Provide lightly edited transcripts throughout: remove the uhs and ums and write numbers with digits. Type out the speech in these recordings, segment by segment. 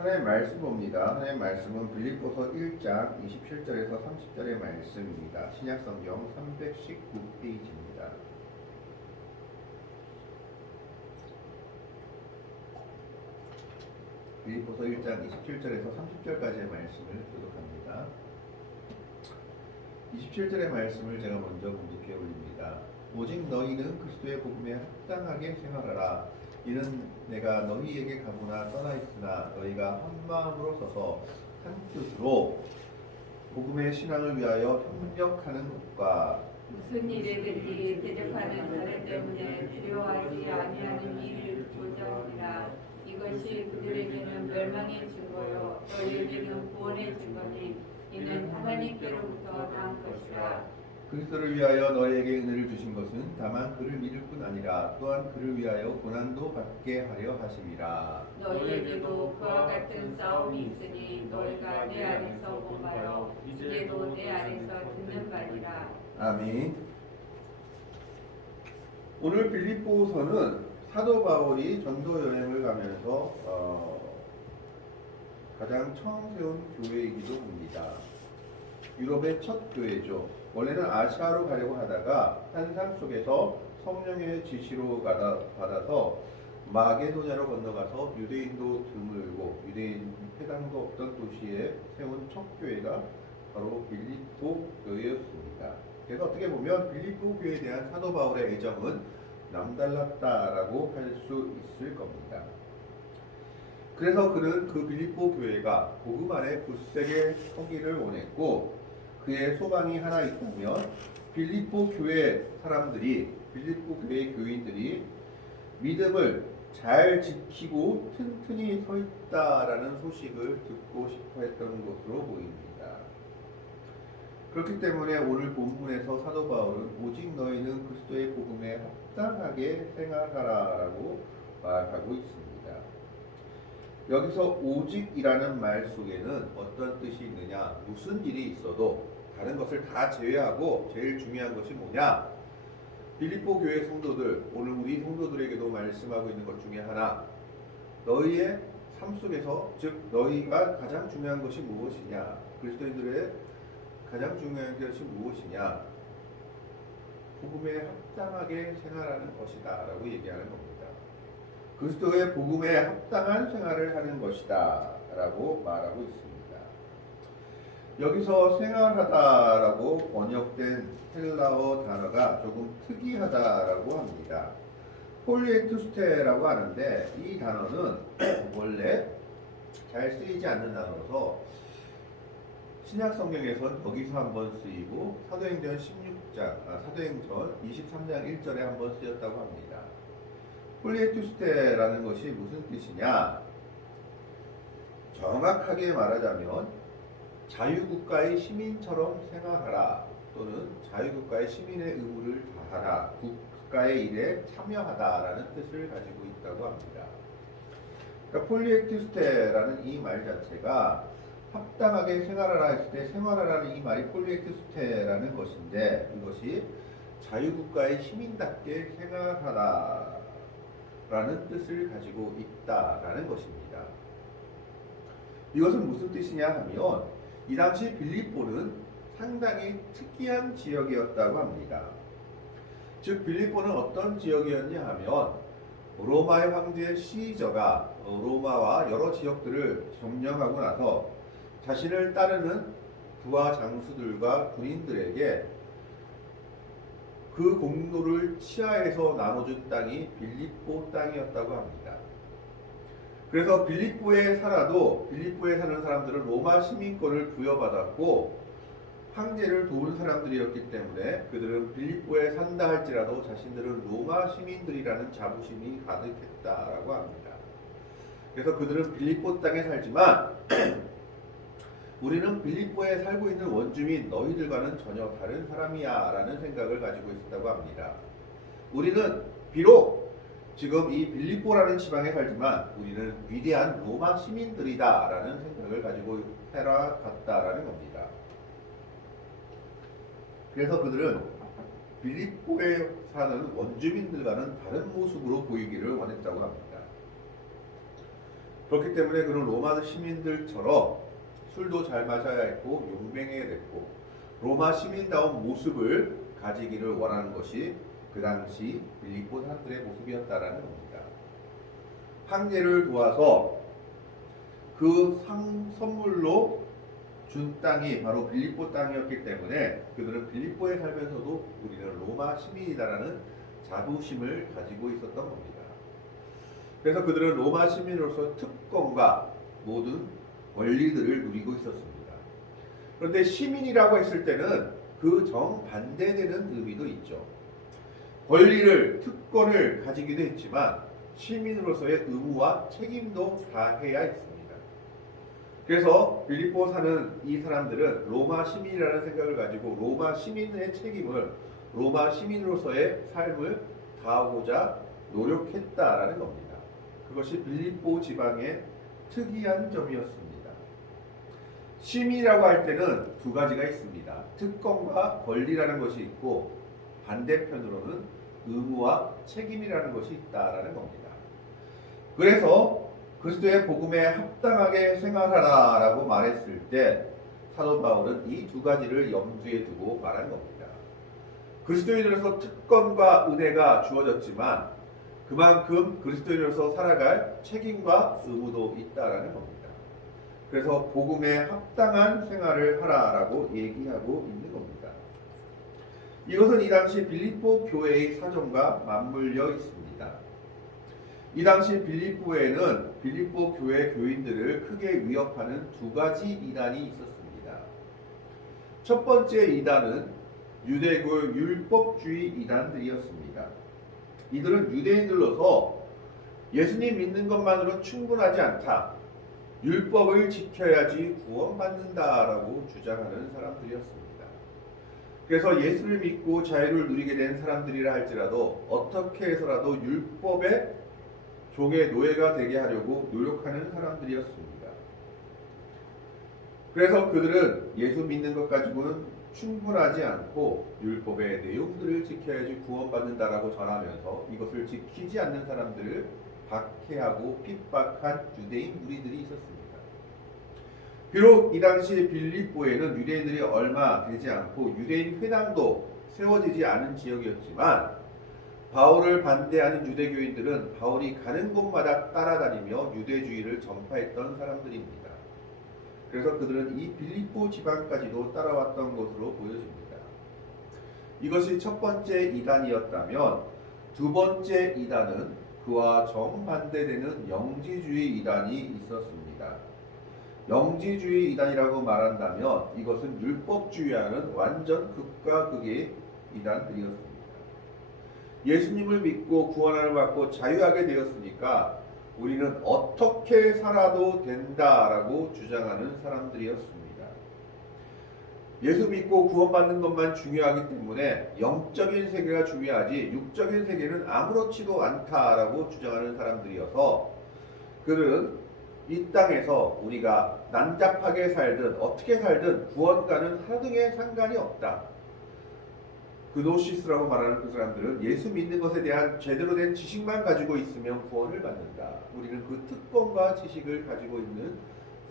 하나님의 말씀 봅니다. 하나님의 말씀은 빌립보서 1장 27절에서 30절의 말씀입니다. 신약성경 319페이지입니다. 빌립보서 1장 27절에서 30절까지의 말씀을 교독합니다. 27절의 말씀을 제가 먼저 공독해 올립니다. 오직 너희는 그리스도의 복음에 합당하게 생활하라. 이는 내가 너희에게 가보나 떠나 있으나 너희가 한 마음으로 서서 한 뜻으로 복음의 신앙을 위하여 협력하는 것과 무슨 일에든지 대적하는 자들 때문에 두려워하지 아니하는 일을 보자니라. 이것이 그들에게는 멸망의 증거요 너희에게는 구원의 증거니 이는 하나님께로부터 난 것이라. 그리스도를 위하여 너희에게 은혜를 주신 것은 다만 그를 믿을 뿐 아니라 또한 그를 위하여 고난도 받게 하려 하심이라. 너희에게도 그와 같은 싸움이 있으니 너희가 내 안에서 본바요 이제도 내 안에서 듣는 바니라. 아멘. 오늘 빌립보서는 사도 바울이 전도 여행을 가면서 가장 처음 세운 교회이기도 합니다. 유럽의 첫 교회죠. 원래는 아시아로 가려고 하다가 환상 속에서 성령의 지시로 받아서 마게도냐로 건너가서 유대인도 드물고 유대인 회당도 없던 도시에 세운 첫 교회가 바로 빌립보 교회였습니다. 그래서 어떻게 보면 빌립보 교회에 대한 사도 바울의 애정은 남달랐다라고 할 수 있을 겁니다. 그래서 그는 그 빌립보 교회가 복음 안에 굳세게 서기를 원했고 그의 소망이 하나 있다면 빌립보 교회 사람들이 빌립보 교회 교인들이 믿음을 잘 지키고 튼튼히 서 있다라는 소식을 듣고 싶어 했던 것으로 보입니다. 그렇기 때문에 오늘 본문에서 사도 바울은 오직 너희는 그리스도의 복음에 합당하게 생활하라라고 말하고 있습니다. 여기서 오직이라는 말 속에는 어떤 뜻이 있느냐, 무슨 일이 있어도 다른 것을 다 제외하고 제일 중요한 것이 뭐냐, 빌립보 교회 성도들, 오늘 우리 성도들에게도 말씀하고 있는 것 중에 하나, 너희의 삶 속에서 즉 너희가 가장 중요한 것이 무엇이냐, 그리스도인들의 가장 중요한 것이 무엇이냐, 복음에 합당하게 생활하는 것이다 라고 얘기하는 겁니다. 그리스도의 복음에 합당한 생활을 하는 것이다 라고 말하고 있습니다. 여기서 생활하다라고 번역된 헬라어 단어가 조금 특이하다라고 합니다. 폴리에투스테라고 하는데 이 단어는 원래 잘 쓰이지 않는 단어라서 신약 성경에선 여기서 한번 쓰이고 사도행전 23장 1절에 한번 쓰였다고 합니다. 폴리에투스테라는 것이 무슨 뜻이냐? 정확하게 말하자면 자유국가의 시민처럼 생활하라 또는 자유국가의 시민의 의무를 다하라, 국가의 일에 참여하다라는 뜻을 가지고 있다고 합니다. 그러니까 폴리에투스테라는 이 말 자체가 합당하게 생활하라 했을 때 생활하라는 이 말이 폴리에투스테라는 것인데 이것이 자유국가의 시민답게 생활하라 라는 뜻을 가지고 있다라는 것입니다. 이것은 무슨 뜻이냐 하면 이 당시 빌립보는 상당히 특이한 지역이었다고 합니다. 즉 빌립보는 어떤 지역이었냐 하면 로마의 황제 시저가 로마와 여러 지역들을 점령하고 나서 자신을 따르는 부하 장수들과 군인들에게 그 공로를 치하해서 나눠준 땅이 빌립보 땅이었다고 합니다. 그래서 빌립보에 살아도 빌립보에 사는 사람들은 로마 시민권을 부여받았고 황제를 도운 사람들이었기 때문에 그들은 빌립보에 산다 할지라도 자신들은 로마 시민들이라는 자부심이 가득했다라고 합니다. 그래서 그들은 빌립보 땅에 살지만 우리는 빌립보에 살고 있는 원주민 너희들과는 전혀 다른 사람이야 라는 생각을 가지고 있었다고 합니다. 우리는 비록 지금 이 빌립보라는 지방에 살지만 우리는 위대한 로마 시민들이다 라는 생각을 가지고 살아갔다라는 겁니다. 그래서 그들은 빌립보에 사는 원주민들과는 다른 모습으로 보이기를 원했다고 합니다. 그렇기 때문에 그런 로마 시민들처럼 술도 잘 마셔야 했고 용맹해야 됐고 로마 시민다운 모습을 가지기를 원하는 것이 그 당시 빌립보 사람들의 모습이었다라는 겁니다. 황제를 도와서 그 선물로 준 땅이 바로 빌립보 땅이었기 때문에 그들은 빌립보에 살면서도 우리는 로마 시민이다라는 자부심을 가지고 있었던 겁니다. 그래서 그들은 로마 시민으로서 특권과 모든 권리들을 누리고 있었습니다. 그런데 시민이라고 했을 때는 그 정반대되는 의미도 있죠. 권리를, 특권을 가지기도 했지만 시민으로서의 의무와 책임도 다해야 했습니다. 그래서 빌립보 사는 이 사람들은 로마 시민이라는 생각을 가지고 로마 시민의 책임을, 로마 시민으로서의 삶을 다하고자 노력했다라는 겁니다. 그것이 빌립보 지방의 특이한 점이었습니다. 시민이라고 할 때는 두 가지가 있습니다. 특권과 권리라는 것이 있고 반대편으로는 의무와 책임이라는 것이 있다라는 겁니다. 그래서 그리스도의 복음에 합당하게 생활하라 라고 말했을 때 사도 바울은 이 두 가지를 염두에 두고 말한 겁니다. 그리스도인으로서 특권과 은혜가 주어졌지만 그만큼 그리스도인으로서 살아갈 책임과 의무도 있다라는 겁니다. 그래서 복음에 합당한 생활을 하라라고 얘기하고 있는 겁니다. 이것은 이 당시 빌립보 교회의 사정과 맞물려 있습니다. 이 당시 빌립보에는 빌립보 교회 교인들을 크게 위협하는 두 가지 이단이 있었습니다. 첫 번째 이단은 유대교 율법주의 이단들이었습니다. 이들은 유대인들로서 예수님 믿는 것만으로 충분하지 않다. 율법을 지켜야지 구원받는다라고 주장하는 사람들이었습니다. 그래서 예수를 믿고 자유를 누리게 된 사람들이라 할지라도 어떻게 해서라도 율법의 종의 노예가 되게 하려고 노력하는 사람들이었습니다. 그래서 그들은 예수 믿는 것 가지고는 충분하지 않고 율법의 내용들을 지켜야지 구원받는다라고 전하면서 이것을 지키지 않는 사람들을 박해하고 핍박한 유대인 무리들이 있었습니다. 비록 이 당시 빌립보에는 유대인들이 얼마 되지 않고 유대인 회당도 세워지지 않은 지역이었지만 바울을 반대하는 유대교인들은 바울이 가는 곳마다 따라다니며 유대주의를 전파했던 사람들입니다. 그래서 그들은 이 빌립보 지방까지도 따라왔던 것으로 보여집니다. 이것이 첫 번째 이단이었다면 두 번째 이단은 그와 정반대되는 영지주의 이단이 있었습니다. 영지주의 이단이라고 말한다면 이것은 율법주의와는 완전 극과 극의 이단들이었습니다. 예수님을 믿고 구원을 받고 자유하게 되었으니까 우리는 어떻게 살아도 된다라고 주장하는 사람들이었습니다. 예수 믿고 구원받는 것만 중요하기 때문에 영적인 세계가 중요하지 육적인 세계는 아무렇지도 않다라고 주장하는 사람들이어서 그들은 이 땅에서 우리가 난잡하게 살든 어떻게 살든 구원과는 하등의 상관이 없다. 그노시스라고 말하는 그 사람들은 예수 믿는 것에 대한 제대로 된 지식만 가지고 있으면 구원을 받는다. 우리는 그 특권과 지식을 가지고 있는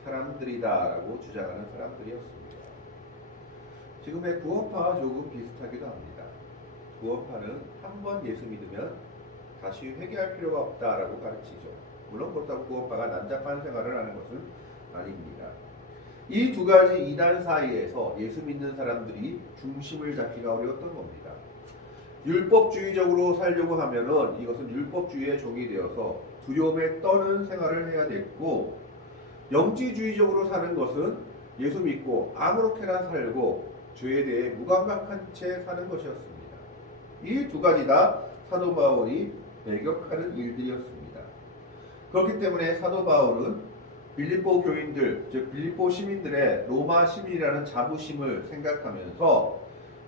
사람들이다라고 주장하는 사람들이었습니다. 지금의 구원파와 조금 비슷하기도 합니다. 구원파는 한 번 예수 믿으면 다시 회개할 필요가 없다라고 가르치죠. 물론 그렇다고 구원파가 난잡한 생활을 하는 것은 아닙니다. 이 두 가지 이단 사이에서 예수 믿는 사람들이 중심을 잡기가 어려웠던 겁니다. 율법주의적으로 살려고 하면은 이것은 율법주의의 종이 되어서 두려움에 떠는 생활을 해야 됐고, 영지주의적으로 사는 것은 예수 믿고 아무렇게나 살고 죄에 대해 무감각한 채 사는 것이었습니다. 이 두 가지 다 사도 바울이 배격하는 일들이었습니다. 그렇기 때문에 사도 바울은 빌립보 교인들, 즉 빌립보 시민들의 로마 시민이라는 자부심을 생각하면서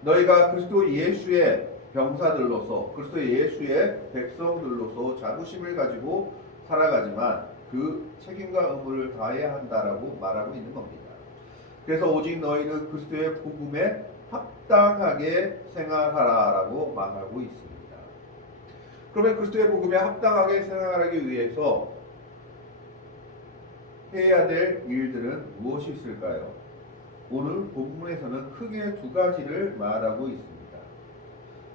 너희가 그리스도 예수의 병사들로서 그리스도 예수의 백성들로서 자부심을 가지고 살아가지만 그 책임과 의무를 다해야 한다라고 말하고 있는 겁니다. 그래서 오직 너희는 그리스도의 복음에 합당하게 생활하라라고 말하고 있습니다. 그러면 그리스도의 복음에 합당하게 생활하기 위해서 해야 될 일들은 무엇이 있을까요? 오늘 본문에서는 크게 두 가지를 말하고 있습니다.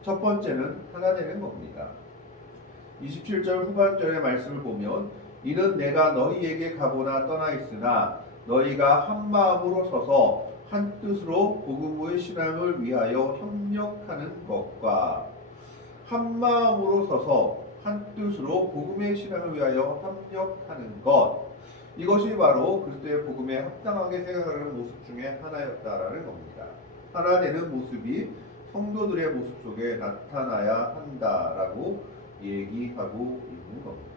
첫 번째는 하나 되는 겁니다. 27절 후반절의 말씀을 보면 이는 내가 너희에게 가보나 떠나 있으나 너희가 한 마음으로 서서 한 뜻으로 복음의 신앙을 위하여 협력하는 것과 한 마음으로 서서 한 뜻으로 복음의 신앙을 위하여 협력하는 것, 이것이 바로 그리스도의 복음에 합당하게 생각하는 모습 중에 하나였다라는 겁니다. 하나 되는 모습이 성도들의 모습 속에 나타나야 한다라고 얘기하고 있는 겁니다.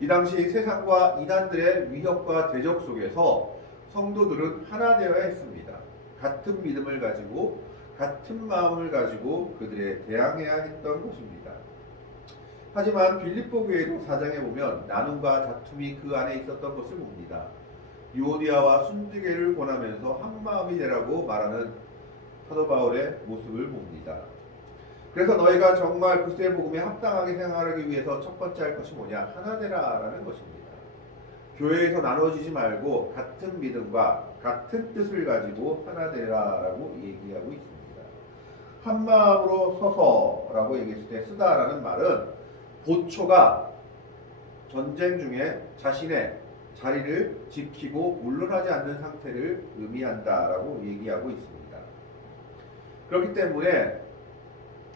이 당시 세상과 이단들의 위협과 대적 속에서 성도들은 하나 되어야 했습니다. 같은 믿음을 가지고 같은 마음을 가지고 그들에 대항해야 했던 것입니다. 하지만 빌립보 교회도 4장에 보면 나눔과 다툼이 그 안에 있었던 것을 봅니다. 유오디아와 순디게를 권하면서 한 마음이 되라고 말하는 사도 바울의 모습을 봅니다. 그래서 너희가 정말 그리스도의 복음에 합당하게 생활하기 위해서 첫 번째 할 것이 뭐냐? 하나 되라라는 것입니다. 교회에서 나눠지지 말고 같은 믿음과 같은 뜻을 가지고 하나 되라라고 얘기하고 있습니다. 한 마음으로 서서라고 얘기했을 때 쓰다라는 말은 보초가 전쟁 중에 자신의 자리를 지키고 물러나지 않는 상태를 의미한다라고 얘기하고 있습니다. 그렇기 때문에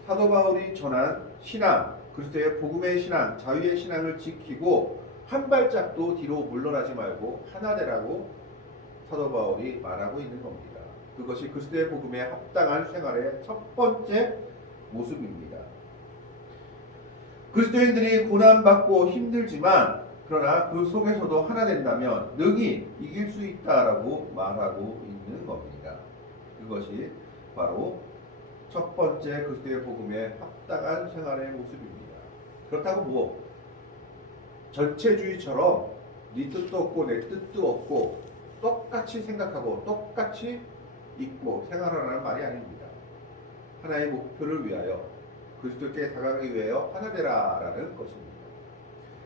사도 바울이 전한 신앙, 그리스도의 복음의 신앙, 자유의 신앙을 지키고 한 발짝도 뒤로 물러나지 말고 하나 되라고 사도 바울이 말하고 있는 겁니다. 그것이 그리스도의 복음에 합당한 생활의 첫 번째 모습입니다. 그리스도인들이 고난받고 힘들지만 그러나 그 속에서도 하나 된다면 능히 이길 수 있다라고 말하고 있는 겁니다. 그것이 바로 첫 번째 그리스도의 복음에 합당한 생활의 모습입니다. 그렇다고 전체주의처럼 네 뜻도 없고 내 뜻도 없고 똑같이 생각하고 똑같이 있고 생활하라는 말이 아닙니다. 하나의 목표를 위하여 그리스도께 다가가기 위하여 하나 되라라는 것입니다.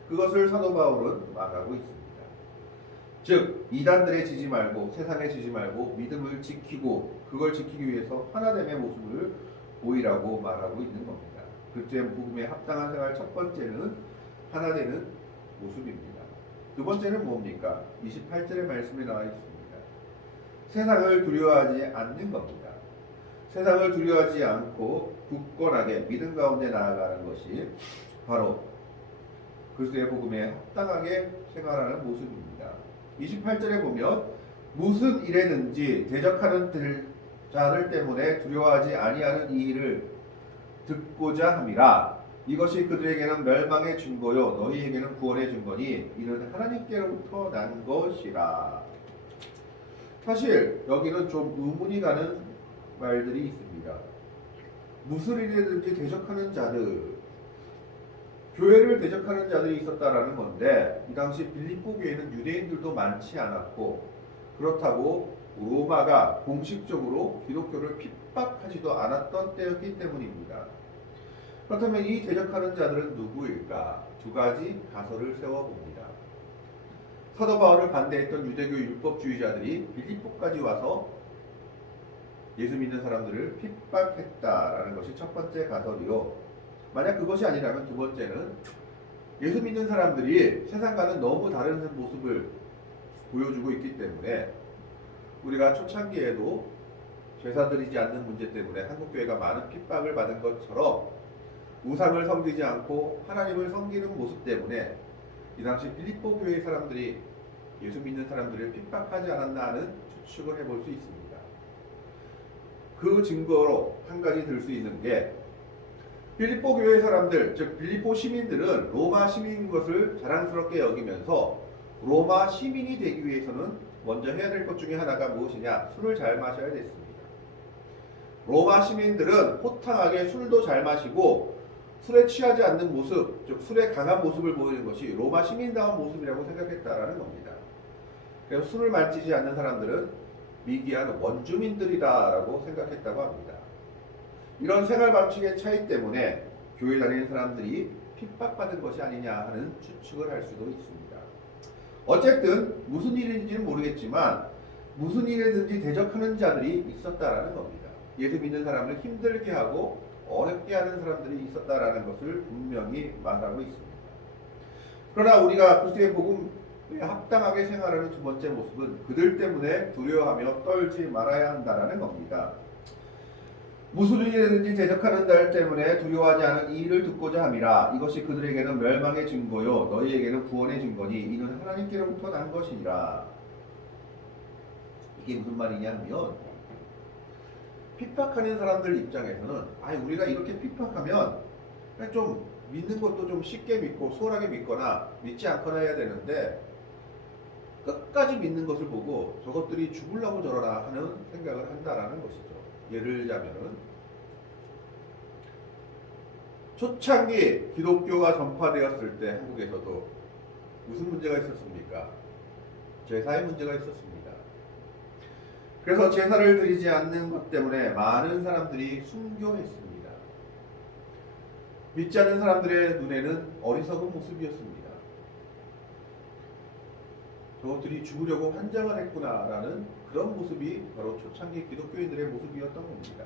그것을 사도 바울은 말하고 있습니다. 즉 이단들에 지지 말고 세상에 지지 말고 믿음을 지키고 그걸 지키기 위해서 하나됨의 모습을 보이라고 말하고 있는 겁니다. 그리스도의 복음에 합당한 생활 첫 번째는 하나 되는 모습입니다. 두 번째는 뭡니까? 28절의 말씀에 나와 있습니다. 세상을 두려워하지 않는 겁니다. 세상을 두려워하지 않고 굳건하게 믿음 가운데 나아가는 것이 바로 그리스도의 복음에 합당하게 생활하는 모습입니다. 28절에 보면 무슨 일에든지 대적하는 자들 때문에 두려워하지 아니하는 이 일을 듣고자 함이라. 이것이 그들에게는 멸망의 증거요 너희에게는 구원의 증거니 이는 하나님께로부터 난 것이라. 사실 여기는 좀 의문이 가는 말들이 있습니다. 무슨 일이든지 대적하는 자들, 교회를 대적하는 자들이 있었다라는 건데 이 당시 빌립보 교회는 유대인들도 많지 않았고 그렇다고 로마가 공식적으로 기독교를 핍박하지도 않았던 때였기 때문입니다. 그렇다면 이 대적하는 자들은 누구일까? 두 가지 가설을 세워봅니다. 사도 바울을 반대했던 유대교 율법주의자들이 빌립보까지 와서 예수 믿는 사람들을 핍박했다라는 것이 첫 번째 가설이요. 만약 그것이 아니라면 두 번째는 예수 믿는 사람들이 세상과는 너무 다른 모습을 보여주고 있기 때문에 우리가 초창기에도 제사 드리지 않는 문제 때문에 한국교회가 많은 핍박을 받은 것처럼 우상을 섬기지 않고 하나님을 섬기는 모습 때문에 이 당시 빌립보 교회 사람들이 예수 믿는 사람들을 핍박하지 않았나 하는 추측을 해볼 수 있습니다. 그 증거로 한 가지 들 수 있는 게 빌립보 교회 사람들, 즉 빌립보 시민들은 로마 시민인 것을 자랑스럽게 여기면서 로마 시민이 되기 위해서는 먼저 해야 될 것 중에 하나가 무엇이냐? 술을 잘 마셔야 됐습니다. 로마 시민들은 호탕하게 술도 잘 마시고 술에 취하지 않는 모습, 즉 술에 강한 모습을 보이는 것이 로마 시민다운 모습이라고 생각했다라는 겁니다. 그래서 술을 마시지 않는 사람들은 미개한 원주민들이다라고 생각했다고 합니다. 이런 생활 방식의 차이 때문에 교회 다니는 사람들이 핍박받은 것이 아니냐 하는 추측을 할 수도 있습니다. 어쨌든 무슨 일인지는 모르겠지만 무슨 일이든지 대적하는 자들이 있었다라는 겁니다. 예수 믿는 사람을 힘들게 하고 어렵게 하는 사람들이 있었다라는 것을 분명히 말하고 있습니다. 그러나 우리가 그리스도의 복음에 합당하게 생활하는 두 번째 모습은 그들 때문에 두려워하며 떨지 말아야 한다라는 겁니다. 무슨 일이든지 대적하는 자 때문에 두려워하지 않은 이 일을 듣고자 함이라. 이것이 그들에게는 멸망의 증거요 너희에게는 구원의 증거니 이는 하나님께로부터 난 것이니라. 이게 무슨 말이냐면 핍박하는 사람들 입장에서는 우리가 이렇게 핍박하면 좀 믿는 것도 좀 쉽게 믿고 수월하게 믿거나 믿지 않거나 해야 되는데 끝까지 믿는 것을 보고 저것들이 죽으려고 저러나 하는 생각을 한다라는 것이죠. 예를 들자면은 초창기 기독교가 전파되었을 때 한국에서도 무슨 문제가 있었습니까? 제사의 문제가 있었습니다. 그래서 제사를 드리지 않는 것 때문에 많은 사람들이 순교했습니다. 믿지 않는 사람들의 눈에는 어리석은 모습이었습니다. 저것들이 죽으려고 환장을 했구나라는 그런 모습이 바로 초창기 기독교인들의 모습이었던 겁니다.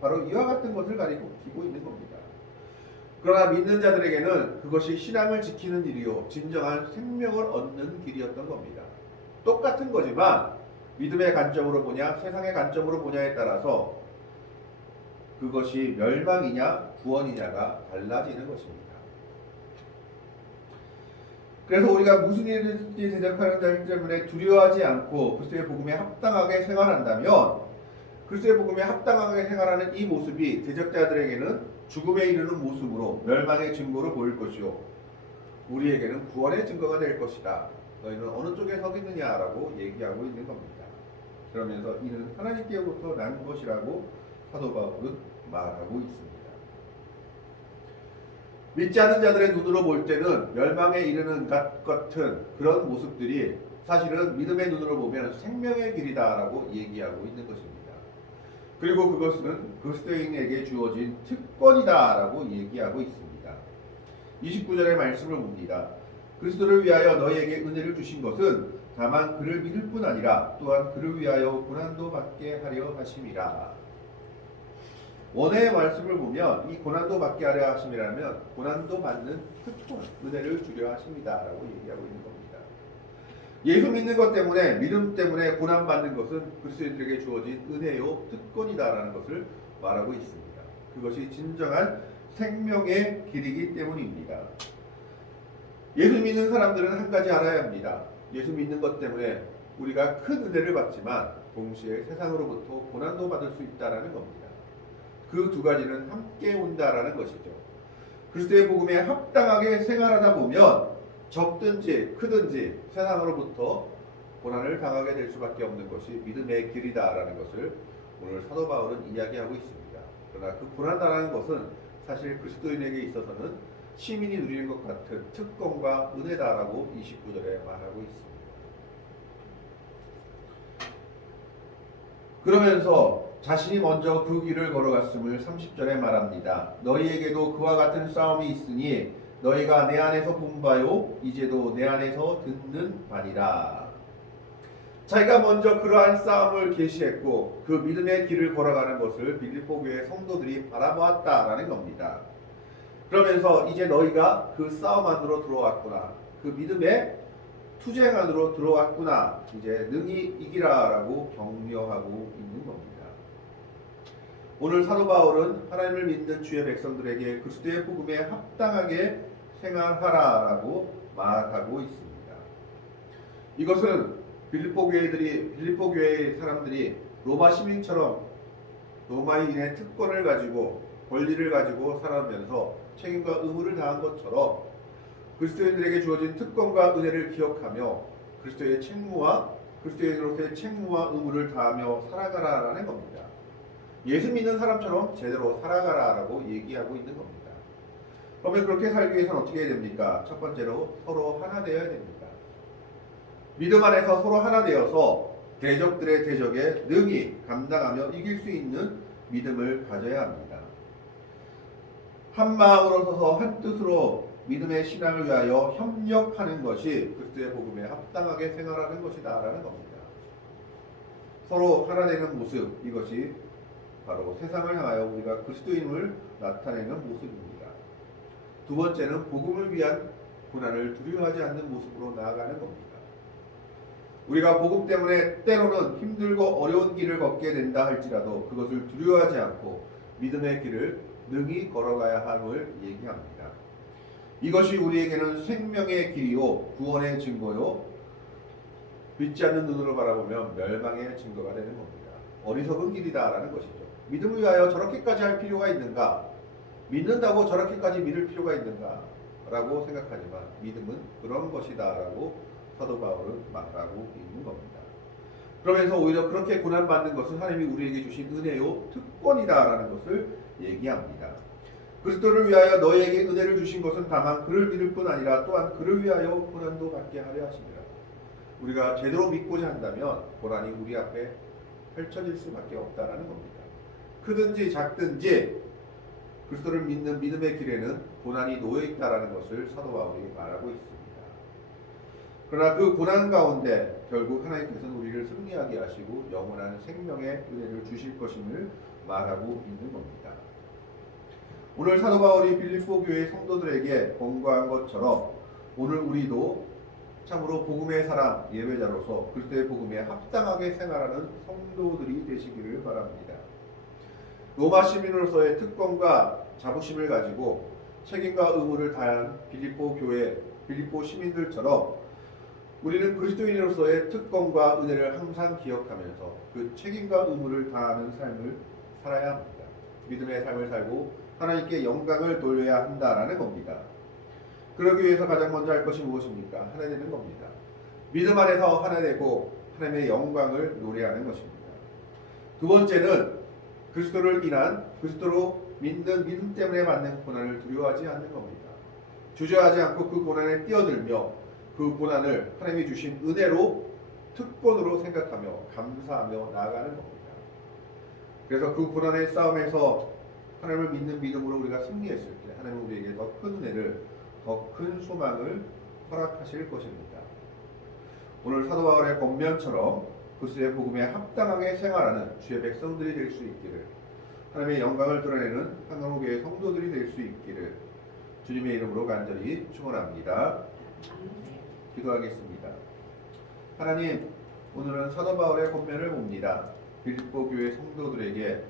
바로 이와 같은 것을 가리키고 있는 겁니다. 그러나 믿는 자들에게는 그것이 신앙을 지키는 일이요 진정한 생명을 얻는 길이었던 겁니다. 똑같은 거지만 믿음의 관점으로 보냐 세상의 관점으로 보냐에 따라서 그것이 멸망이냐 구원이냐가 달라지는 것입니다. 그래서 우리가 무슨 일이든지 대적하는 자 때문에 두려워하지 않고 그리스도의 복음에 합당하게 생활한다면 그리스도의 복음에 합당하게 생활하는 이 모습이 대적자들에게는 죽음에 이르는 모습으로 멸망의 증거로 보일 것이요 우리에게는 구원의 증거가 될 것이다. 너희는 어느 쪽에 서겠느냐라고 얘기하고 있는 겁니다. 그러면서 이는 하나님께로부터 난 것이라고 사도 바울은 말하고 있습니다. 믿지 않는 자들의 눈으로 볼 때는 멸망에 이르는 것 같은 그런 모습들이 사실은 믿음의 눈으로 보면 생명의 길이다라고 얘기하고 있는 것입니다. 그리고 그것은 그리스도인에게 주어진 특권이다라고 얘기하고 있습니다. 29절의 말씀을 봅니다. 그리스도를 위하여 너희에게 은혜를 주신 것은 다만 그를 믿을 뿐 아니라 또한 그를 위하여 고난도 받게 하려 하심이라. 원어의 말씀을 보면 이 고난도 받게 하려 하심이라면 고난도 받는 특권, 은혜를 주려 하십니다라고 얘기하고 있는 겁니다. 예수 믿는 것 때문에 믿음 때문에 고난 받는 것은 그리스도인들에게 주어진 은혜요 특권이다라는 것을 말하고 있습니다. 그것이 진정한 생명의 길이기 때문입니다. 예수 믿는 사람들은 한 가지 알아야 합니다. 예수 믿는 것 때문에 우리가 큰 은혜를 받지만 동시에 세상으로부터 고난도 받을 수 있다라는 겁니다. 그 두 가지는 함께 온다라는 것이죠. 그리스도의 복음에 합당하게 생활하다 보면 적든지 크든지 세상으로부터 고난을 당하게 될 수밖에 없는 것이 믿음의 길이다라는 것을 오늘 사도 바울은 이야기하고 있습니다. 그러나 그 고난이라는 것은 사실 그리스도인에게 있어서는 시민이 누리는 것 같은 특권과 은혜다라고 29절에 말하고 있습니다. 그러면서 자신이 먼저 그 길을 걸어갔음을 30절에 말합니다. 너희에게도 그와 같은 싸움이 있으니 너희가 내 안에서 본 바요 이제도 내 안에서 듣는 바니라. 자기가 먼저 그러한 싸움을 계시했고 그 믿음의 길을 걸어가는 것을 빌립보 교회 성도들이 바라보았다라는 겁니다. 그러면서 이제 너희가 그 싸움 안으로 들어왔구나. 그 믿음의 투쟁 안으로 들어왔구나. 이제 능히 이기라라고 격려하고 있는 겁니다. 오늘 사도 바울은 하나님을 믿는 주의 백성들에게 그리스도의 복음에 합당하게 생활하라라고 말하고 있습니다. 이것은 빌립보 교회의 사람들이 로마 시민처럼 로마인의 특권을 가지고 권리를 가지고 살아가면서 책임과 의무를 다한 것처럼 그리스도인들에게 주어진 특권과 은혜를 기억하며 그리스도의 그리스도인으로서의 책무와 의무를 다하며 살아가라라는 겁니다. 예수 믿는 사람처럼 제대로 살아가라라고 얘기하고 있는 겁니다. 그러면 그렇게 살기 위해서는 어떻게 해야 됩니까? 첫 번째로 서로 하나 되어야 됩니다. 믿음 안에서 서로 하나 되어서 대적들의 대적에 능히 감당하며 이길 수 있는 믿음을 가져야 합니다. 한 마음으로 서서 한 뜻으로 믿음의 신앙을 위하여 협력하는 것이 그리스도의 복음에 합당하게 생활하는 것이다라는 겁니다. 서로 하나 되는 모습, 이것이 바로 세상을 향하여 우리가 그리스도인을 나타내는 모습입니다. 두 번째는 복음을 위한 고난을 두려워하지 않는 모습으로 나아가는 겁니다. 우리가 복음 때문에 때로는 힘들고 어려운 길을 걷게 된다 할지라도 그것을 두려워하지 않고 믿음의 길을 능히 걸어가야 함을 얘기합니다. 이것이 우리에게는 생명의 길이요 구원의 증거요 믿지 않는 눈으로 바라보면 멸망의 증거가 되는 겁니다. 어리석은 길이다라는 것이죠. 믿음을 위하여 저렇게까지 할 필요가 있는가? 믿는다고 저렇게까지 믿을 필요가 있는가? 라고 생각하지만 믿음은 그런 것이다라고 사도 바울은 말하고 있는 겁니다. 그러면서 오히려 그렇게 고난받는 것은 하나님이 우리에게 주신 은혜요 특권이다라는 것을 얘기합니다. 그리스도를 위하여 너희에게 은혜를 주신 것은 다만 그를 믿을 뿐 아니라 또한 그를 위하여 고난도 받게 하려 하심이라. 우리가 제대로 믿고자 한다면 고난이 우리 앞에 펼쳐질 수밖에 없다라는 겁니다. 크든지 작든지 그리스도를 믿는 믿음의 길에는 고난이 놓여 있다라는 것을 사도 바울이 말하고 있습니다. 그러나 그 고난 가운데 결국 하나님께서는 우리를 승리하게 하시고 영원한 생명의 은혜를 주실 것임을 말하고 있는 겁니다. 오늘 사도 바울이 빌립보 교회 성도들에게 권고한 것처럼 오늘 우리도 참으로 복음의 사람 예배자로서 그리스도의 복음에 합당하게 생활하는 성도들이 되시기를 바랍니다. 로마 시민으로서의 특권과 자부심을 가지고 책임과 의무를 다한 빌립보 교회, 빌립보 시민들처럼 우리는 그리스도인으로서의 특권과 은혜를 항상 기억하면서 그 책임과 의무를 다하는 삶을 살아야 합니다. 믿음의 삶을 살고 하나님께 영광을 돌려야 한다라는 겁니다. 그러기 위해서 가장 먼저 할 것이 무엇입니까? 하나 되는 겁니다. 믿음 안에서 하나 되고 하나님의 영광을 노래하는 것입니다. 두 번째는 그리스도를 인한 그리스도로 믿는 믿음 때문에 받는 고난을 두려워하지 않는 겁니다. 주저하지 않고 그 고난에 뛰어들며 그 고난을 하나님이 주신 은혜로 특권으로 생각하며 감사하며 나아가는 겁니다. 그래서 그 고난의 싸움에서 하나님을 믿는 믿음으로 우리가 승리했을 때 하나님은 우리에게 더 큰 은혜를, 더 큰 소망을 허락하실 것입니다. 오늘 사도 바울의 권면처럼 그리스도의 복음에 합당하게 생활하는 주의 백성들이 될 수 있기를, 하나님의 영광을 드러내는 한강호교회 성도들이 될 수 있기를 주님의 이름으로 간절히 축원합니다. 기도하겠습니다. 하나님, 오늘은 사도 바울의 권면을 봅니다. 빌립보 교회 성도들에게